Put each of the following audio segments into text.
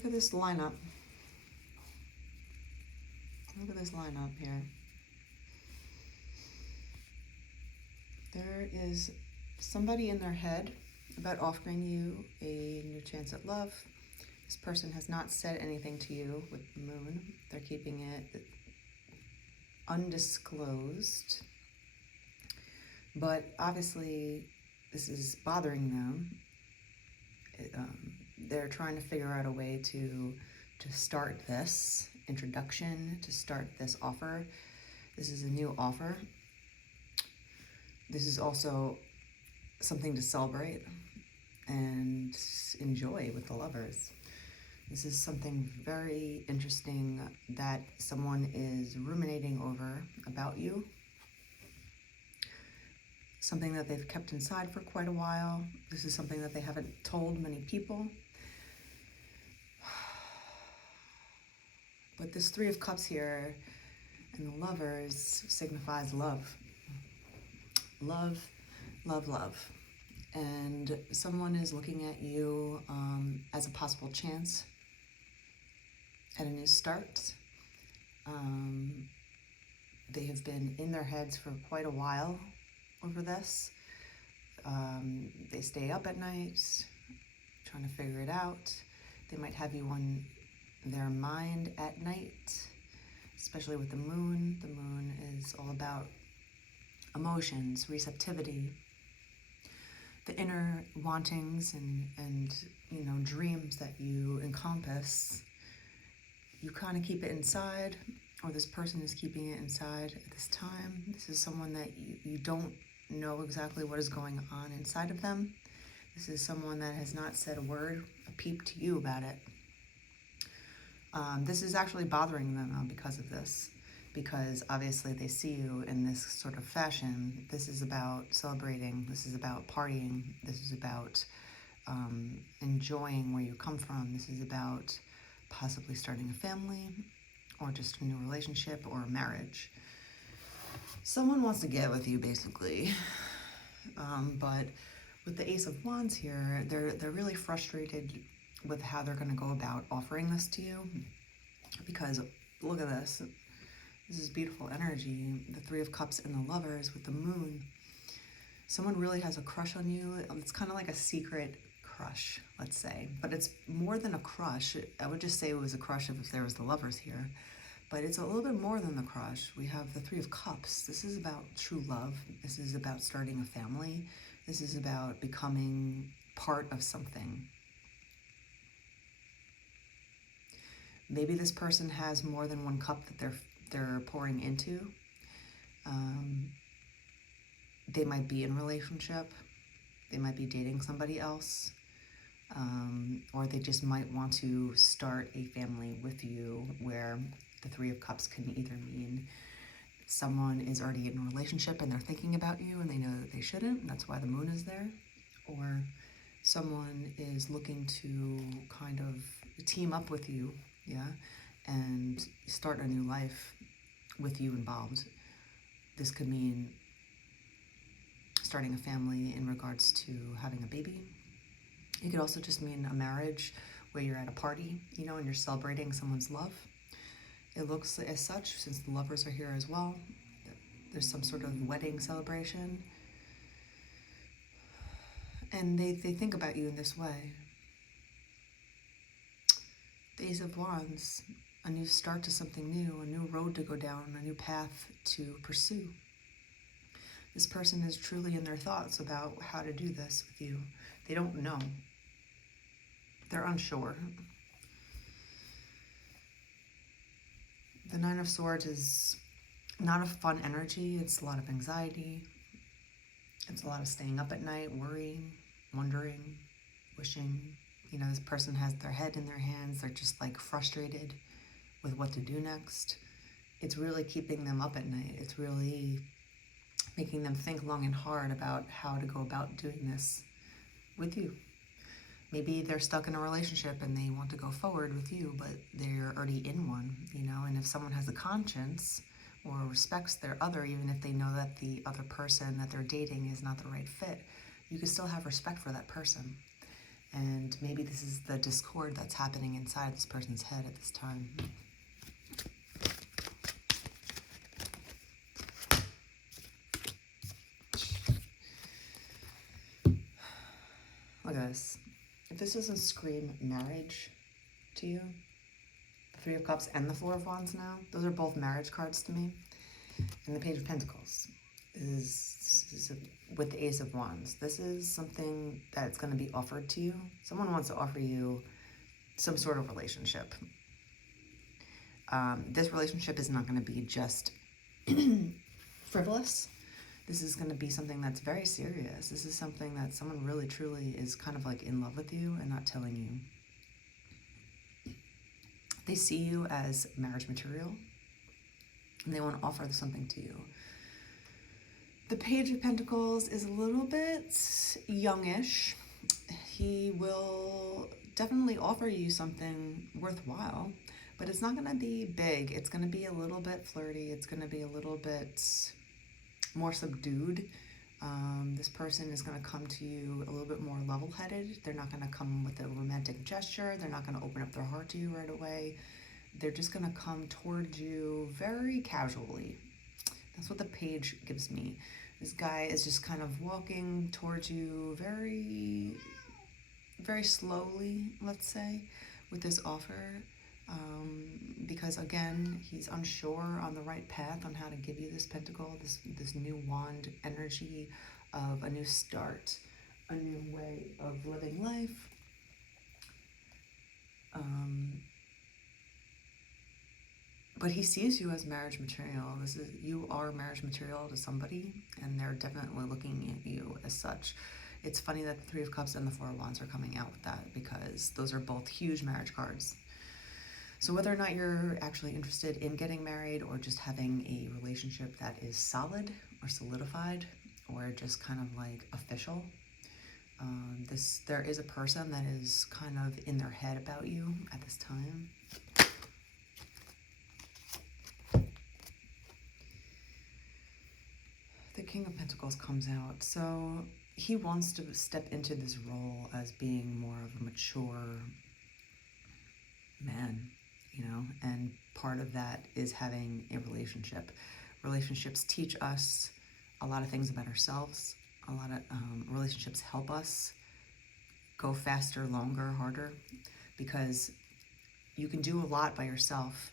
Look at this lineup. Look at this lineup here. There is somebody in their head about offering you a new chance at love. This person has not said anything to you with the moon. They're keeping it undisclosed. But obviously, this is bothering them. They're trying to figure out a way to start this introduction, to start this offer. This is a new offer. This is also something to celebrate and enjoy with the lovers. This is something very interesting that someone is ruminating over about you. Something that they've kept inside for quite a while. This is something that they haven't told many people. But this Three of Cups here and the Lovers signifies love. Love, love, love. And someone is looking at you as a possible chance at a new start. They have been in their heads for quite a while over this. They stay up at night trying to figure it out. They might have you on their mind at night, especially with the moon. The moon is all about emotions, receptivity, the inner wantings and dreams that you encompass. You kind of keep it inside, or this person is keeping it inside at this time. This is someone that you don't know exactly what is going on inside of them. This is someone that has not said a word, a peep to you about it. This is actually bothering them because of this, because obviously they see you in this sort of fashion. This is about celebrating. This is about partying. This is about enjoying where you come from. This is about possibly starting a family or just a new relationship or a marriage. Someone wants to get with you, basically. But with the Ace of Wands here, they're really frustrated with how they're going to go about offering this to you, because look at this. This is beautiful energy. The Three of Cups and the Lovers with the moon. Someone really has a crush on you. It's kind of like a secret crush, let's say, but it's more than a crush. I would just say it was a crush if there was the Lovers here, but it's a little bit more than the crush. We have the Three of Cups. This is about true love. This is about starting a family. This is about becoming part of something. Maybe this person has more than one cup that they're pouring into. They might be in a relationship. They might be dating somebody else. Or they just might want to start a family with you, where the Three of Cups can either mean someone is already in a relationship and they're thinking about you and they know that they shouldn't. That's why the moon is there. Or someone is looking to kind of team up with you, yeah, and start a new life with you involved. This could mean starting a family in regards to having a baby. It could also just mean a marriage where you're at a party, and you're celebrating someone's love. It looks as such, since the Lovers are here as well. There's some sort of wedding celebration. And they think about you in this way. The Ace of Wands, a new start to something new, a new road to go down, a new path to pursue. This person is truly in their thoughts about how to do this with you. They don't know. They're unsure. The Nine of Swords is not a fun energy. It's a lot of anxiety. It's a lot of staying up at night, worrying, wondering, wishing. This person has their head in their hands. They're just like frustrated with what to do next. It's really keeping them up at night. It's really making them think long and hard about how to go about doing this with you. Maybe they're stuck in a relationship and they want to go forward with you, but they're already in one, and if someone has a conscience or respects their other, even if they know that the other person that they're dating is not the right fit, you can still have respect for that person. And maybe this is the discord that's happening inside this person's head at this time. Look at this. If this doesn't scream marriage to you, the Three of Cups and the Four of Wands now, those are both marriage cards to me. And the Page of Pentacles is with the Ace of Wands. This is something that's going to be offered to you. Someone wants to offer you some sort of relationship. This relationship is not going to be just frivolous. This is going to be something that's very serious. This is something that someone really truly is kind of like in love with you and not telling you. They see you as marriage material and they want to offer something to you. The Page of Pentacles is a little bit youngish. He will definitely offer you something worthwhile, but it's not going to be big. It's going to be a little bit flirty. It's going to be a little bit more subdued. This person is going to come to you a little bit more level-headed. They're not going to come with a romantic gesture. They're not going to open up their heart to you right away. They're just going to come towards you very casually. That's what the Page gives me. This guy is just kind of walking towards you very, very slowly, let's say, with this offer. Because again, he's unsure on the right path on how to give you this pentacle, this new wand energy of a new start, a new way of living life. But he sees you as marriage material. You are marriage material to somebody, and they're definitely looking at you as such. It's funny that the Three of Cups and the Four of Wands are coming out with that, because those are both huge marriage cards. So whether or not you're actually interested in getting married or just having a relationship that is solid or solidified or just kind of like official, there is a person that is kind of in their head about you at this time. The King of Pentacles comes out. So he wants to step into this role as being more of a mature man, you know, and part of that is having a relationship. Relationships teach us a lot of things about ourselves. A lot of relationships help us go faster, longer, harder, because you can do a lot by yourself,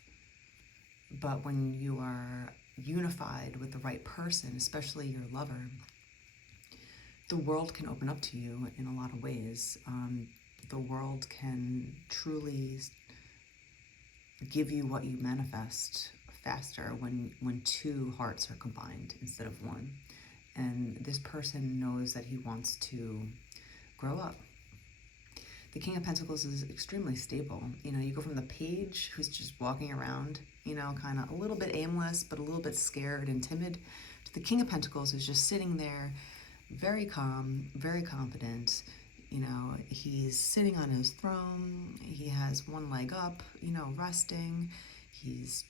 but when you are unified with the right person, especially your lover, the world can open up to you in a lot of ways. The world can truly give you what you manifest faster when two hearts are combined instead of one. And this person knows that he wants to grow up. The King of Pentacles is extremely stable. You know, you go from the Page, who's just walking around, you know, kind of a little bit aimless, but a little bit scared and timid, to the King of Pentacles, who's just sitting there, very calm, very confident. You know, he's sitting on his throne. He has one leg up, you know, resting. He's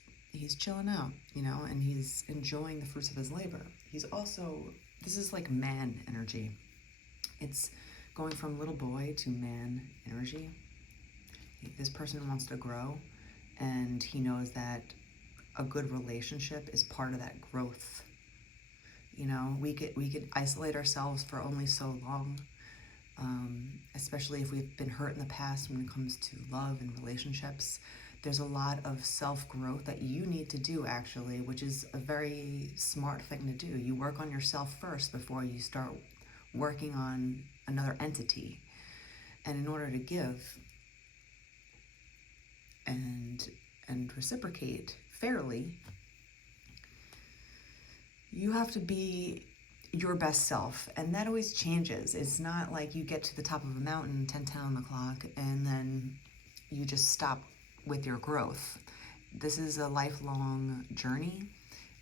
chilling out, you know, and he's enjoying the fruits of his labor. He's also, this is like man energy. It's going from little boy to man energy. This person wants to grow, and he knows that a good relationship is part of that growth. You know, we could isolate ourselves for only so long, especially if we've been hurt in the past when it comes to love and relationships. There's a lot of self-growth that you need to do, actually, which is a very smart thing to do. You work on yourself first before you start working on another entity. And in order to give and reciprocate fairly, you have to be your best self, and that always changes. It's not like you get to the top of a mountain, 10 on the clock, and then you just stop with your growth. This is a lifelong journey,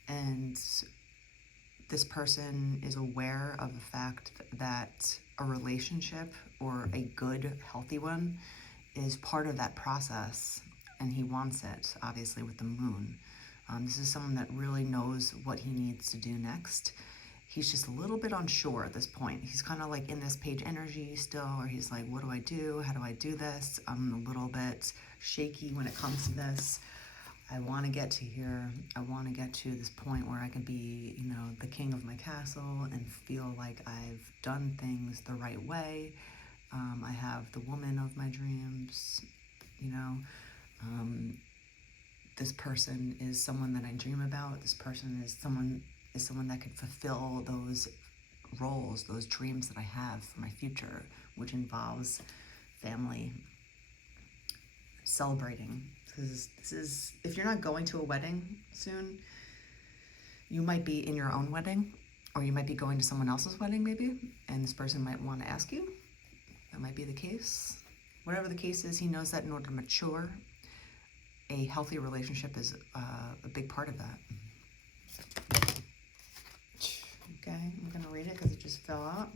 and this person is aware of the fact that a relationship, or a good, healthy one, is part of that process, and he wants it, obviously, with the moon. This is someone that really knows what he needs to do next, he's just a little bit unsure at this point. He's kind of like in this page energy still, or he's like, what do I do? How do I do this? I'm a little bit shaky when it comes to this. I want to get to here. I want to get to this point where I can be, you know, the king of my castle and feel like I've done things the right way. I have the woman of my dreams, you know. This person is someone that I dream about. This person is someone that could fulfill those roles, those dreams that I have for my future, which involves family, celebrating. This is if you're not going to a wedding soon, you might be in your own wedding, or you might be going to someone else's wedding maybe, and this person might want to ask you. That might be the case. Whatever the case is, he knows that in order to mature, a healthy relationship is a big part of that. Okay, I'm gonna read it because it just fell out.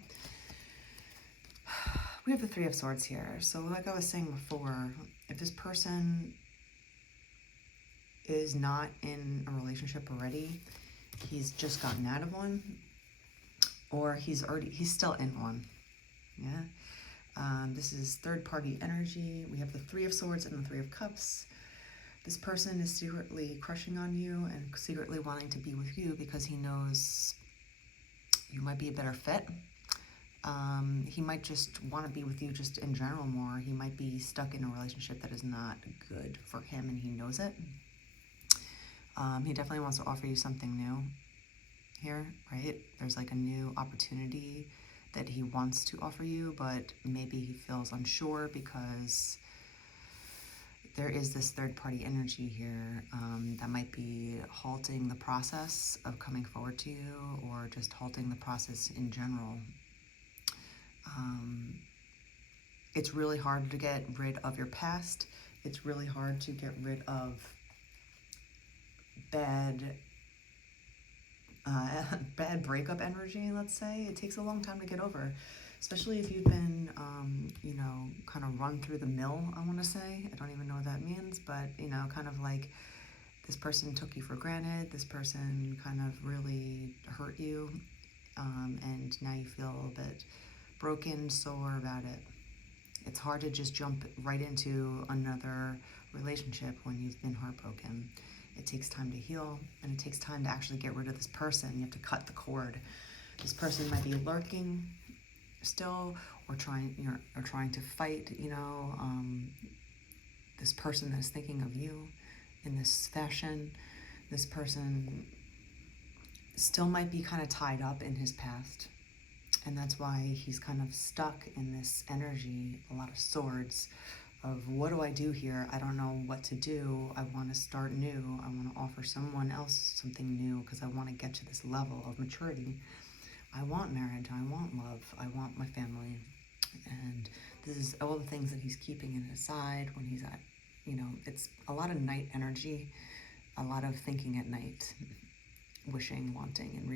We have the Three of Swords here. So like I was saying before, if this person is not in a relationship already, he's just gotten out of one, or he's still in one. Yeah. This is third party energy. We have the Three of Swords and the Three of Cups. This person is secretly crushing on you and secretly wanting to be with you because he knows you might be a better fit. He might just want to be with you just in general more. He might be stuck in a relationship that is not good for him and he knows it. He definitely wants to offer you something new here, right? There's like a new opportunity that he wants to offer you, but maybe he feels unsure because there is this third party energy here that might be halting the process of coming forward to you, or just halting the process in general. It's really hard to get rid of your past. It's really hard to get rid of bad breakup energy, let's say. It takes a long time to get over, especially if you've been, you know, kind of run through the mill, I want to say. I don't even know what that means, but, you know, kind of like this person took you for granted, this person kind of really hurt you, and now you feel a little bit broken, sore about it. It's hard to just jump right into another relationship when you've been heartbroken. It takes time to heal, and it takes time to actually get rid of this person. You have to cut the cord. This person might be lurking still, or trying to fight, you know, this person that's thinking of you in this fashion. This person still might be kind of tied up in his past, and that's why he's kind of stuck in this energy, a lot of swords, of what do I do here? I don't know what to do. I want to start new. I want to offer someone else something new because I want to get to this level of maturity. I want marriage. I want love. I want my family. And this is all the things that he's keeping in his side when he's at, you know, it's a lot of night energy, a lot of thinking at night, wishing, wanting, and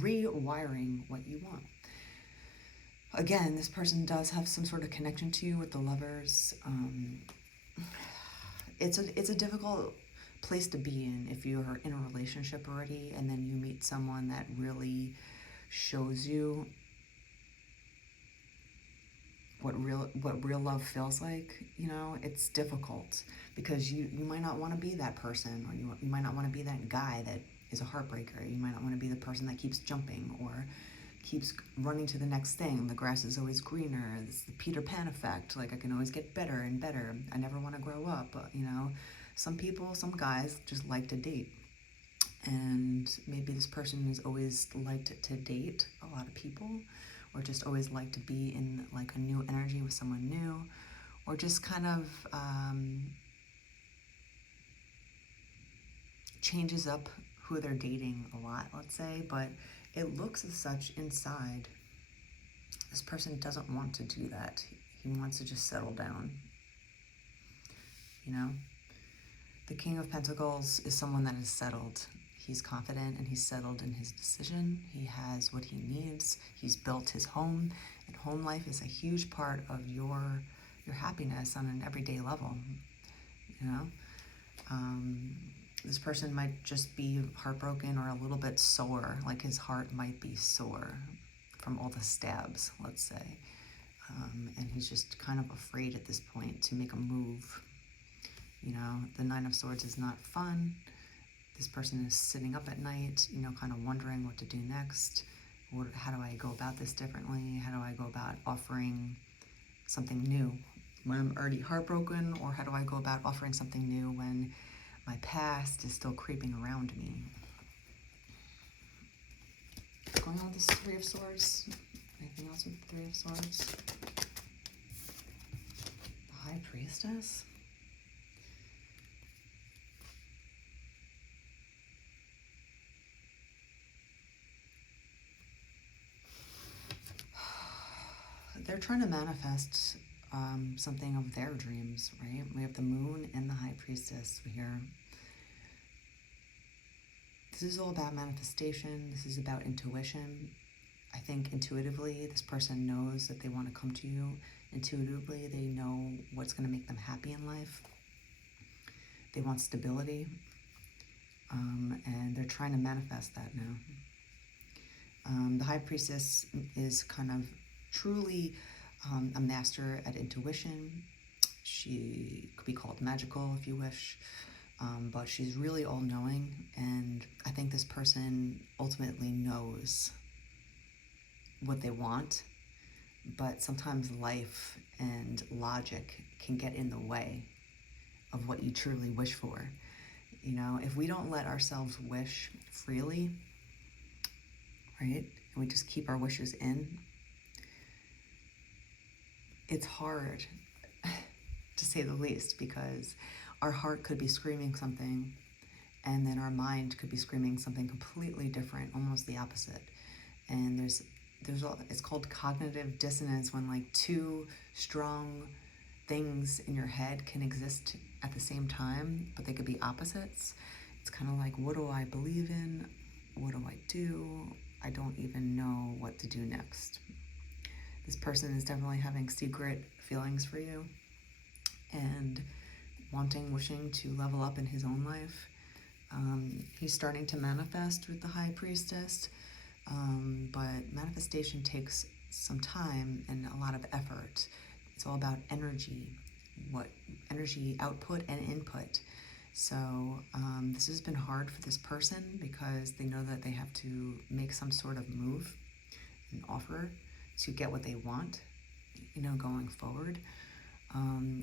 rewiring what you want. Again, this person does have some sort of connection to you with the Lovers. It's a difficult place to be in if you're in a relationship already and then you meet someone that really shows you what real love feels like. You know, it's difficult because you might not want to be that person, or you might not want to be that guy that is a heartbreaker. You might not want to be the person that keeps jumping or keeps running to the next thing. The grass is always greener. It's the Peter Pan effect. Like, I can always get better and better. I never want to grow up. But, you know, some people, some guys just like to date. And maybe this person has always liked to date a lot of people, or just always liked to be in like a new energy with someone new, or just kind of changes up who they're dating a lot, let's say. But it looks as such inside, this person doesn't want to do that. He wants to just settle down, you know? The King of Pentacles is someone that is settled. He's confident and he's settled in his decision. He has what he needs. He's built his home, and home life is a huge part of your happiness on an everyday level, you know? This person might just be heartbroken or a little bit sore, like his heart might be sore from all the stabs, let's say. And he's just kind of afraid at this point to make a move. You know, the Nine of Swords is not fun. This person is sitting up at night, you know, kind of wondering what to do next. How do I go about this differently? How do I go about offering something new when I'm already heartbroken? Or how do I go about offering something new when my past is still creeping around me? What's going on with this Three of Swords? Anything else with the Three of Swords? The High Priestess? They're trying to manifest something of their dreams, right? We have the Moon and the High Priestess here. This is all about manifestation. This is about intuition. I think intuitively this person knows that they want to come to you. Intuitively they know what's going to make them happy in life. They want stability, and they're trying to manifest that now. The High Priestess is kind of truly a master at intuition. She could be called magical if you wish, but she's really all-knowing, and I think this person ultimately knows what they want, but sometimes life and logic can get in the way of what you truly wish for. You know, if we don't let ourselves wish freely, right, and we just keep our wishes in, it's hard, to say the least, because our heart could be screaming something, and then our mind could be screaming something completely different, almost the opposite. And it's called cognitive dissonance, when like two strong things in your head can exist at the same time, but they could be opposites. It's kind of like, what do I believe in? What do I do? I don't even know what to do next. This person is definitely having secret feelings for you and wishing to level up in his own life. He's starting to manifest with the High Priestess, but manifestation takes some time and a lot of effort. It's all about energy, what energy output and input. So this has been hard for this person because they know that they have to make some sort of move, an offer to get what they want, you know, going forward.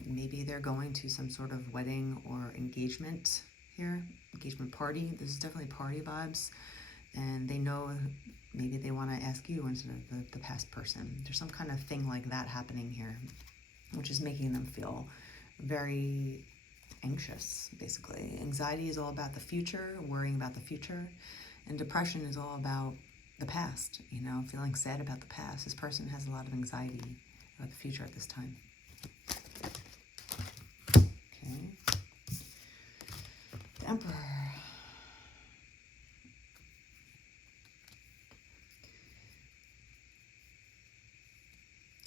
Maybe they're going to some sort of wedding or engagement here, engagement party. This is definitely party vibes, and they know maybe they want to ask you instead of the past person. There's some kind of thing like that happening here, which is making them feel very anxious, basically. Anxiety is all about the future, worrying about the future, and depression is all about the past, you know, feeling sad about the past. This person has a lot of anxiety about the future at this time. Okay. The Emperor.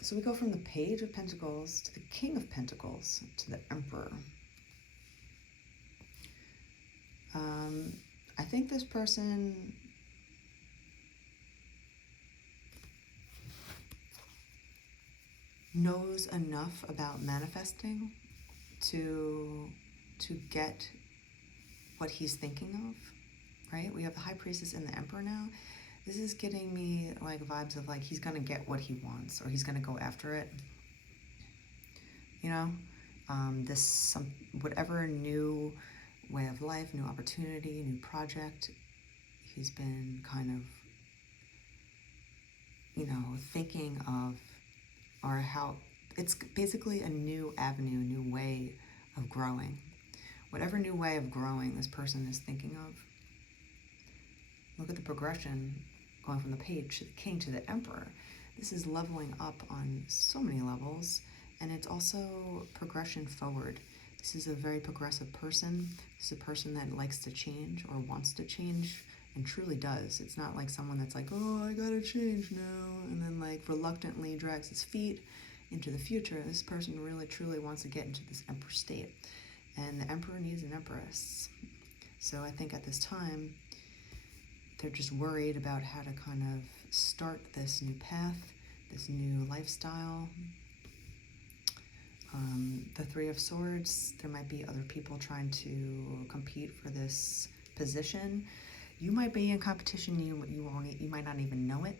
So we go from the Page of Pentacles to the King of Pentacles to the Emperor. I think this person knows enough about manifesting to get what he's thinking of, right? We have the High Priestess and the Emperor now. This is getting me like vibes of like he's gonna get what he wants, or he's gonna go after it. You know, whatever new way of life, new opportunity, new project, he's been kind of, you know, thinking of, or how it's basically a new avenue, a new way of growing. Whatever new way of growing this person is thinking of. Look at the progression going from the Page to the King to the Emperor. This is leveling up on so many levels, and it's also progression forward. This is a very progressive person. This is a person that likes to change or wants to change and truly does. It's not like someone that's like, oh, I gotta change now, and then like reluctantly drags his feet into the future. This person really truly wants to get into this Emperor state. And the Emperor needs an Empress. So I think at this time, they're just worried about how to kind of start this new path, this new lifestyle. The Three of Swords, there might be other people trying to compete for this position. You might be in competition, you might not even know it.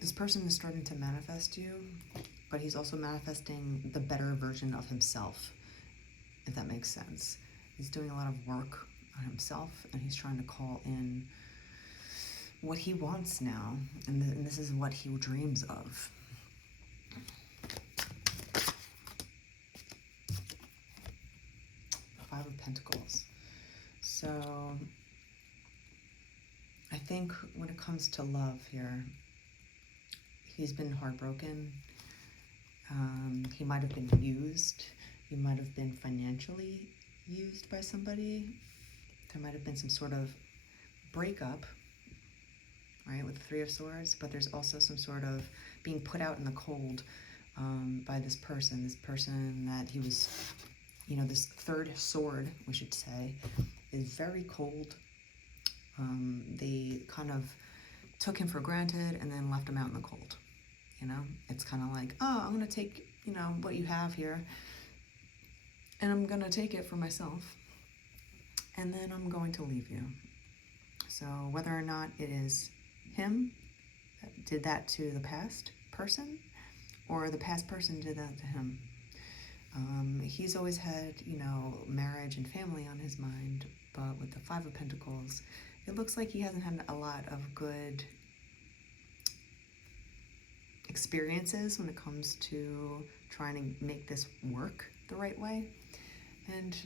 This person is starting to manifest you, but he's also manifesting the better version of himself, if that makes sense. He's doing a lot of work on himself, and he's trying to call in what he wants now, and this is what he dreams of. Five of Pentacles. So I think when it comes to love here, he's been heartbroken. He might have been used. He might have been financially used by somebody. There might have been some sort of breakup, right, with the Three of Swords, but there's also some sort of being put out in the cold by this person that he was, this third sword, we should say, is very cold. They kind of took him for granted and then left him out in the cold. It's kind of like, oh, I'm going to take, what you have here, and I'm going to take it for myself, and then I'm going to leave you. So whether or not it is him that did that to the past person, or the past person did that to him, he's always had, marriage and family on his mind, but with the Five of Pentacles, it looks like he hasn't had a lot of good experiences when it comes to trying to make this work the right way. And,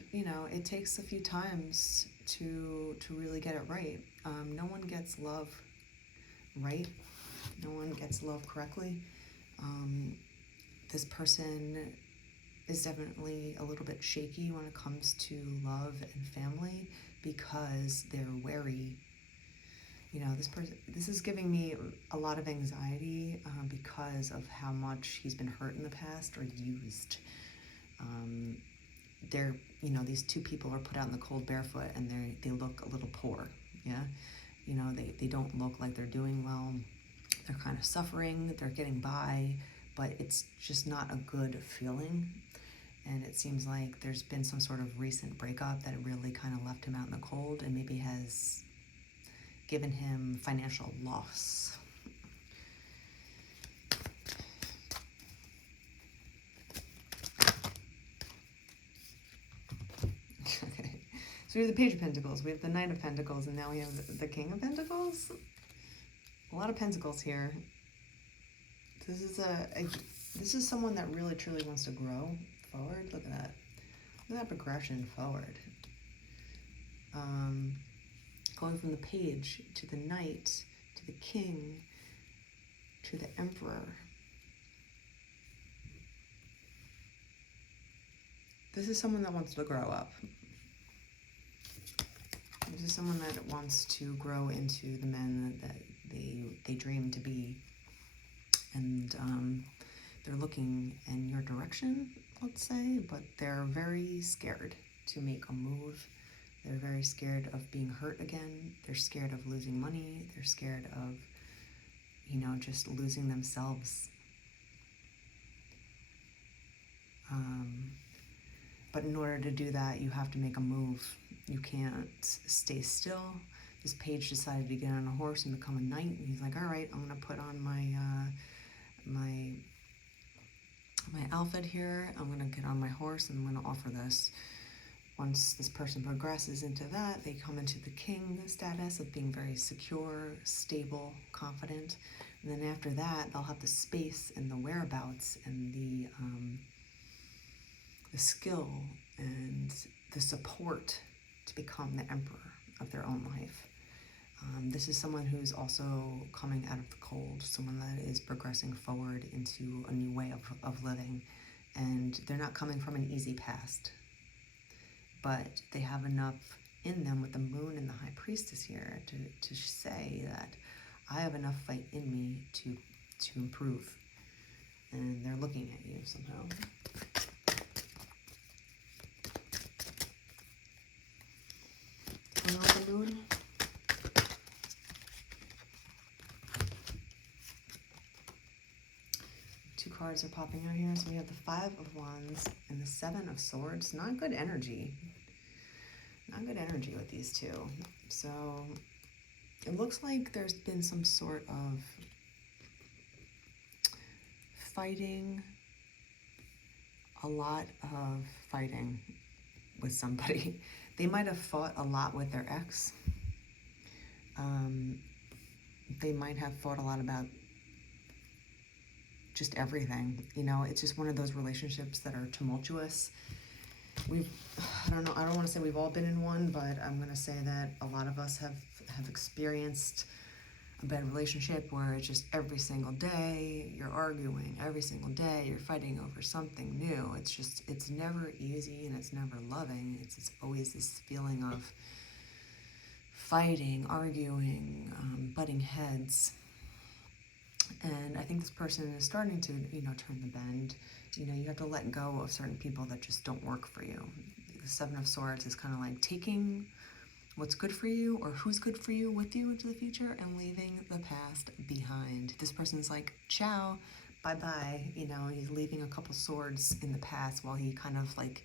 it takes a few times to really get it right. No one gets love right. No one gets love correctly. This person is definitely a little bit shaky when it comes to love and family because they're wary. This is giving me a lot of anxiety because of how much he's been hurt in the past or used. These two people are put out in the cold barefoot, and they look a little poor. Yeah, they don't look like they're doing well. They're kind of suffering. They're getting by, but it's just not a good feeling. And it seems like there's been some sort of recent breakup that really kind of left him out in the cold and maybe has given him financial loss. Okay, so we have the Page of Pentacles, we have the Knight of Pentacles, and now we have the King of Pentacles. A lot of pentacles here. This is someone that really truly wants to grow forward. Look at that. Look at that progression forward. Going from the Page to the Knight to the King to the Emperor. This is someone that wants to grow up. This is someone that wants to grow into the men that they dream to be. And they're looking in your direction, let's say, but they're very scared to make a move. They're very scared of being hurt again. They're scared of losing money. They're scared of, just losing themselves. But in order to do that, you have to make a move. You can't stay still. This Page decided to get on a horse and become a knight. And he's like, all right, I'm going to put on my outfit here. I'm going to get on my horse and I'm going to offer this. Once this person progresses into that, they come into the king status of being very secure, stable, confident. And then after that, they'll have the space and the whereabouts and the skill and the support to become the emperor of their own life. This is someone who's also coming out of the cold, someone that is progressing forward into a new way of living. And they're not coming from an easy past, but they have enough in them with the moon and the high priestess here to say that I have enough fight in me to improve. And they're looking at you somehow. Turn on the moon. Two cards are popping out here. So we have the Five of Wands and the Seven of Swords. Not good energy. Not good energy with these two. So it looks like there's been some sort of fighting, a lot of fighting with somebody. They might have fought a lot with their ex. They might have fought a lot about just everything. You know, it's just one of those relationships that are tumultuous. I don't want to say we've all been in one, but I'm going to say that a lot of us have experienced a bad relationship where it's just every single day you're arguing, every single day you're fighting over something new. It's never easy and it's never loving. It's always this feeling of fighting, arguing, butting heads. And I think this person is starting to, turn the bend. You have to let go of certain people that just don't work for you. The Seven of Swords is kind of like taking what's good for you or who's good for you with you into the future and leaving the past behind. This person's like, ciao, bye-bye. He's leaving a couple swords in the past while he kind of like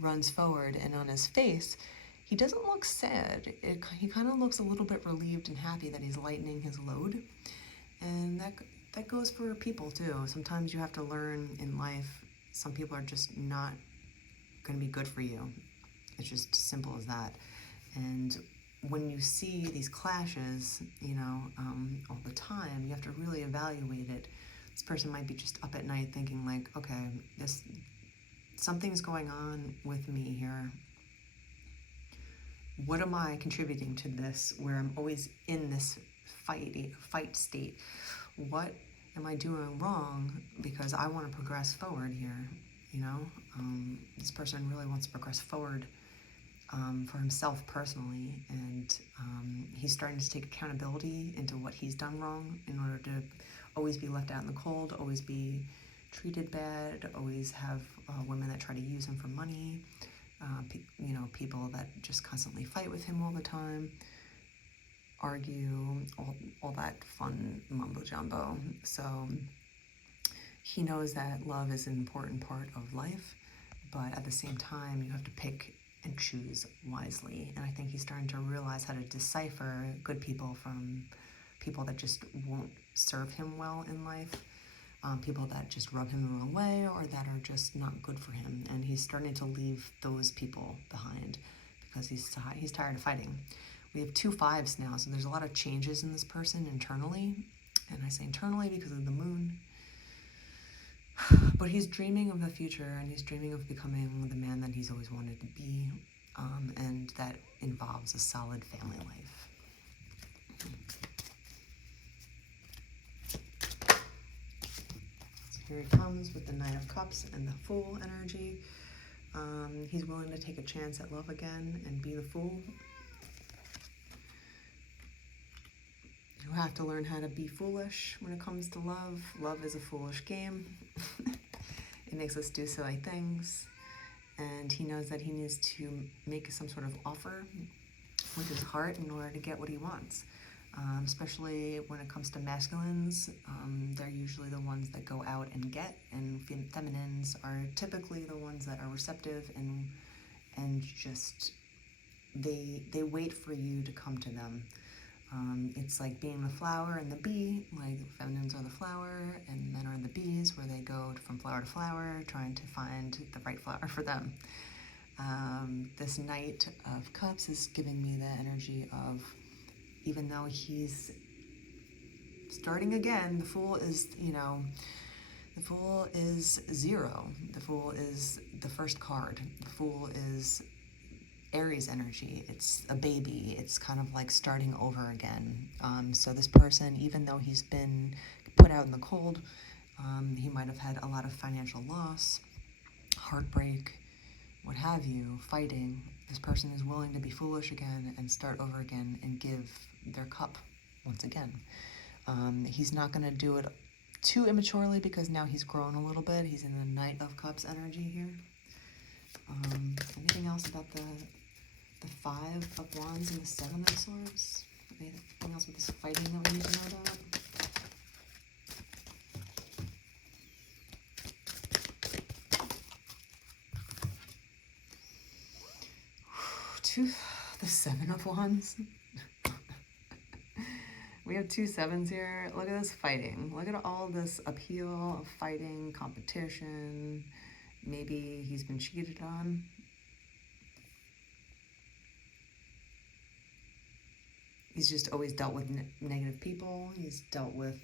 runs forward, and on his face, he doesn't look sad. He kind of looks a little bit relieved and happy that he's lightening his load. And that goes for people too. Sometimes you have to learn in life, some people are just not going to be good for you. It's just simple as that. And when you see these clashes, all the time, you have to really evaluate it. This person might be just up at night thinking like, okay, something's going on with me here. What am I contributing to this where I'm always in this fight state? What am I doing wrong because I want to progress forward here? This person really wants to progress forward for himself personally, and he's starting to take accountability into what he's done wrong in order to always be left out in the cold, always be treated bad, always have women that try to use him for money, people that just constantly fight with him all the time, argue, all that fun mumbo jumbo. So he knows that love is an important part of life, but at the same time, you have to pick and choose wisely. And I think he's starting to realize how to decipher good people from people that just won't serve him well in life, people that just rub him the wrong way or that are just not good for him. And he's starting to leave those people behind because he's tired of fighting. We have 2 5s now, so there's a lot of changes in this person internally. And I say internally because of the moon. But he's dreaming of the future, and he's dreaming of becoming the man that he's always wanted to be, and that involves a solid family life. So here he comes with the Knight of Cups and the Fool energy. He's willing to take a chance at love again and be the fool. You have to learn how to be foolish when it comes to love. Love is a foolish game. It makes us do silly things. And he knows that he needs to make some sort of offer with his heart in order to get what he wants. Especially when it comes to masculines, they're usually the ones that go out and get, and feminines are typically the ones that are receptive and just they wait for you to come to them. It's like being the flower and the bee. Like feminines are the flower and men are the bees, where they go from flower to flower trying to find the right flower for them. This Knight of Cups is giving me the energy of, even though he's starting again, the Fool is, the Fool is 0. The Fool is the first card. The Fool is Aries energy. It's a baby. It's kind of like starting over again. So this person, even though he's been put out in the cold, he might have had a lot of financial loss, heartbreak, what have you, fighting. This person is willing to be foolish again and start over again and give their cup once again. He's not going to do it too immaturely because now he's grown a little bit. He's in the Knight of Cups energy here. Anything else about the Five of Wands and the Seven of Swords? Anything else with this fighting that we need to know about? The Seven of Wands. We have 2 sevens here. Look at this fighting. Look at all this upheaval of fighting, competition. Maybe he's been cheated on. He's just always dealt with negative people. He's dealt with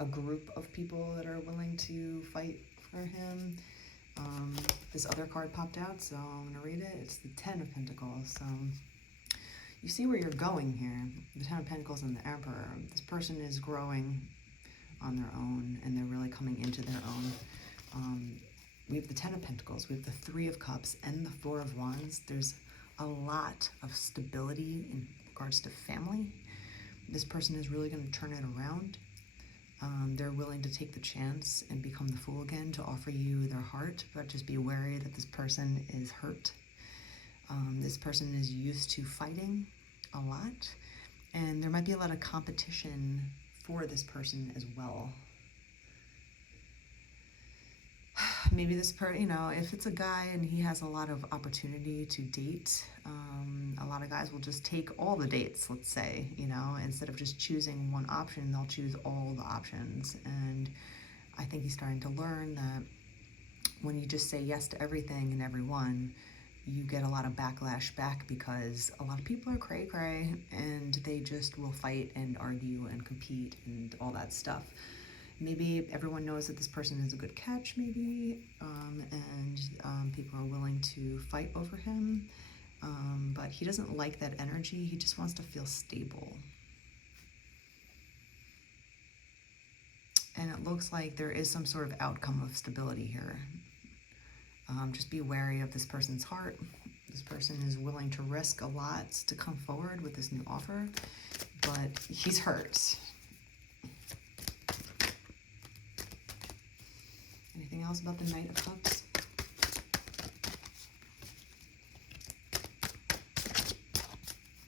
a group of people that are willing to fight for him. This other card popped out, so I'm going to read it. It's the Ten of Pentacles. So you see where you're going here. The Ten of Pentacles and the Emperor. This person is growing on their own, and they're really coming into their own. We have the Ten of Pentacles, we have the Three of Cups, and the Four of Wands. There's a lot of stability in regards to family. This person is really going to turn it around. They're willing to take the chance and become the fool again to offer you their heart, but just be wary that this person is hurt. This person is used to fighting a lot, and there might be a lot of competition for this person as well. Maybe this person, if it's a guy and he has a lot of opportunity to date, a lot of guys will just take all the dates, let's say, instead of just choosing one option, they'll choose all the options. And I think he's starting to learn that when you just say yes to everything and everyone, you get a lot of backlash back, because a lot of people are cray-cray and they just will fight and argue and compete and all that stuff. Maybe everyone knows that this person is a good catch, maybe, and people are willing to fight over him, but he doesn't like that energy. He just wants to feel stable. And it looks like there is some sort of outcome of stability here. Just be wary of this person's heart. This person is willing to risk a lot to come forward with this new offer, but he's hurt. Anything else about the Knight of Cups?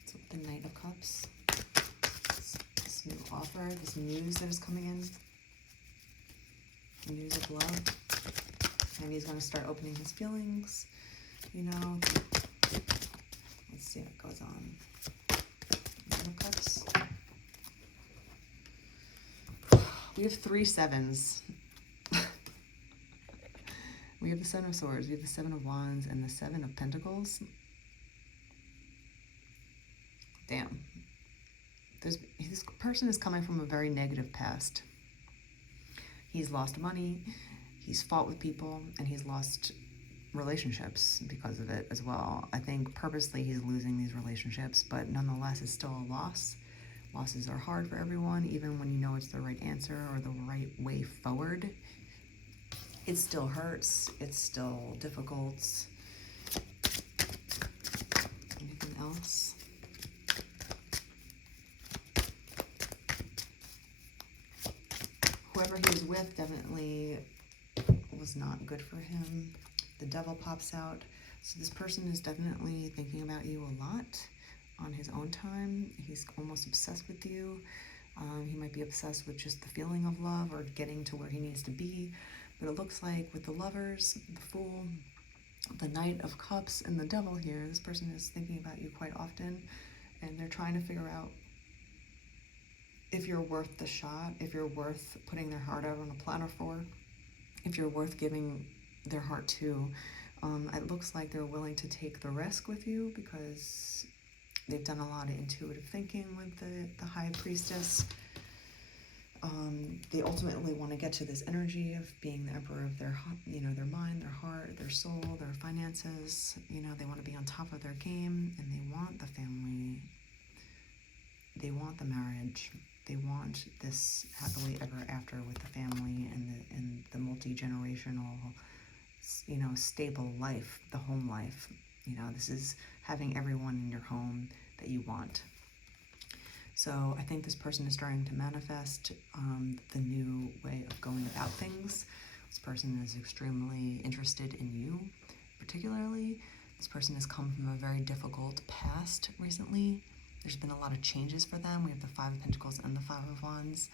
So with the Knight of Cups, this new offer, this news that is coming in, news of love, and he's going to start opening his feelings, Let's see what goes on. Knight of Cups. We have 3 sevens. We have the Seven of Swords, we have the Seven of Wands, and the Seven of Pentacles. Damn. This person is coming from a very negative past. He's lost money, he's fought with people, and he's lost relationships because of it as well. I think purposely he's losing these relationships, but nonetheless it's still a loss. Losses are hard for everyone, even when you know it's the right answer or the right way forward. It still hurts. It's still difficult. Anything else? Whoever he was with definitely was not good for him. The Devil pops out. So this person is definitely thinking about you a lot on his own time. He's almost obsessed with you. He might be obsessed with just the feeling of love or getting to where he needs to be. But it looks like with the Lovers, the Fool, the Knight of Cups, and the Devil here, this person is thinking about you quite often, and they're trying to figure out if you're worth the shot, if you're worth putting their heart out on a platter for, if you're worth giving their heart to. It looks like they're willing to take the risk with you because they've done a lot of intuitive thinking with the High Priestess. They ultimately want to get to this energy of being the emperor of their, their mind, their heart, their soul, their finances. They want to be on top of their game, and they want the family. They want the marriage. They want this happily ever after with the family and the multi-generational, stable life, the home life. This is having everyone in your home that you want. So I think this person is starting to manifest the new way of going about things. This person is extremely interested in you, particularly. This person has come from a very difficult past recently. There's been a lot of changes for them. We have the Five of Pentacles and the Five of Wands.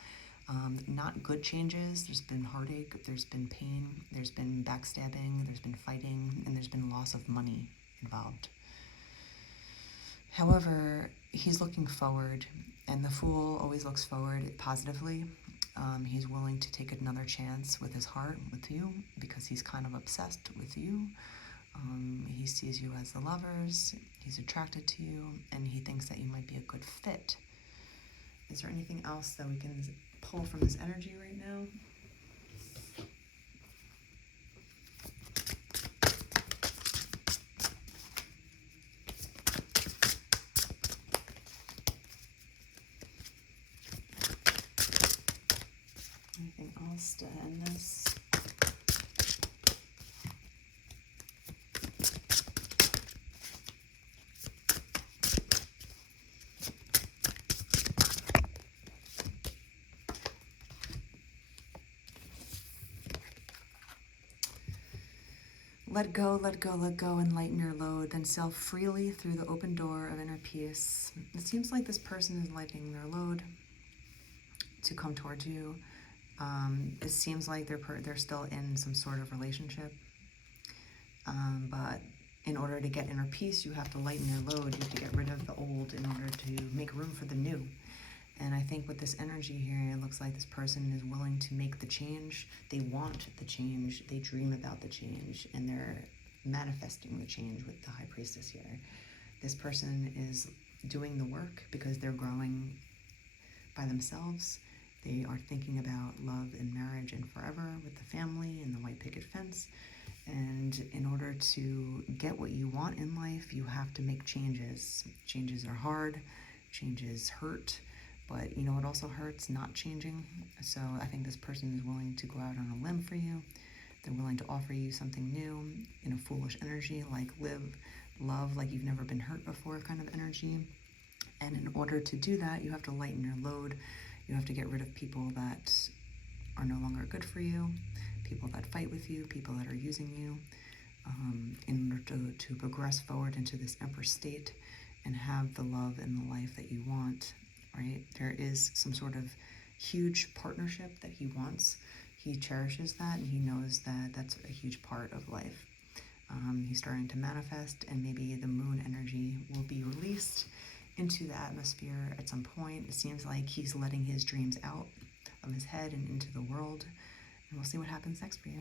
Not good changes. There's been heartache, there's been pain, there's been backstabbing, there's been fighting, and there's been loss of money involved. However, he's looking forward, and the Fool always looks forward positively. He's willing to take another chance with his heart, with you, because he's kind of obsessed with you. He sees you as the lovers, he's attracted to you, and he thinks that you might be a good fit. Is there anything else that we can pull from this energy right now? Anything else to end this? Let go, let go, let go, and lighten your load, then sail freely through the open door of inner peace. It seems like this person is lightening their load to come towards you. It seems like they're still in some sort of relationship, but in order to get inner peace, you have to lighten your load. You have to get rid of the old in order to make room for the new. And I think with this energy here, it looks like this person is willing to make the change. They want the change. They dream about the change, and they're manifesting the change with the High Priestess here. This person is doing the work because they're growing by themselves. They are thinking about love and marriage and forever with the family and the white picket fence. And in order to get what you want in life, you have to make changes. Changes are hard. Changes hurt. But you know what also hurts? Not changing. So I think this person is willing to go out on a limb for you. They're willing to offer you something new in a foolish energy, like live, love like you've never been hurt before kind of energy. And in order to do that, you have to lighten your load. You have to get rid of people that are no longer good for you, people that fight with you, people that are using you, in order to progress forward into this Empress state and have the love and the life that you want, right? There is some sort of huge partnership that he wants. He cherishes that, and he knows that that's a huge part of life. He's starting to manifest, and maybe the moon energy will be released into the atmosphere at some point. It seems like he's letting his dreams out of his head and into the world, and we'll see what happens next for you.